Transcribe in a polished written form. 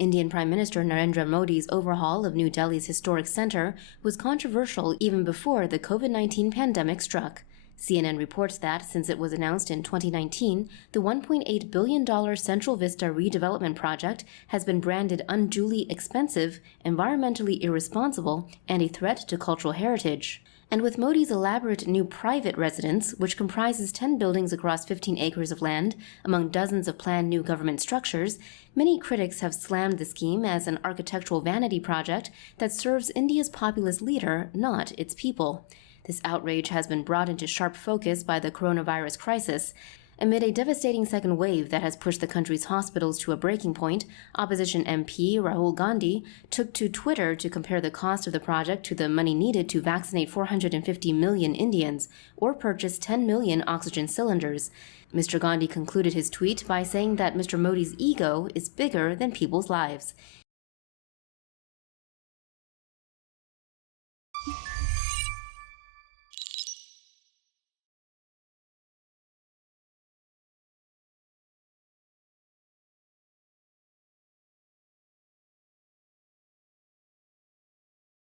Indian Prime Minister Narendra Modi's overhaul of New Delhi's historic centre was controversial even before the COVID-19 pandemic struck. CNN reports that since it was announced in 2019, the $1.8 billion Central Vista redevelopment project has been branded unduly expensive, environmentally irresponsible, and a threat to cultural heritage. And with Modi's elaborate new private residence, which comprises 10 buildings across 15 acres of land, among dozens of planned new government structures, many critics have slammed the scheme as an architectural vanity project that serves India's populist leader, not its people. This outrage has been brought into sharp focus by the coronavirus crisis. Amid a devastating second wave that has pushed the country's hospitals to a breaking point, opposition MP Rahul Gandhi took to Twitter to compare the cost of the project to the money needed to vaccinate 450 million Indians or purchase 10 million oxygen cylinders. Mr. Gandhi concluded his tweet by saying that Mr. Modi's ego is bigger than people's lives.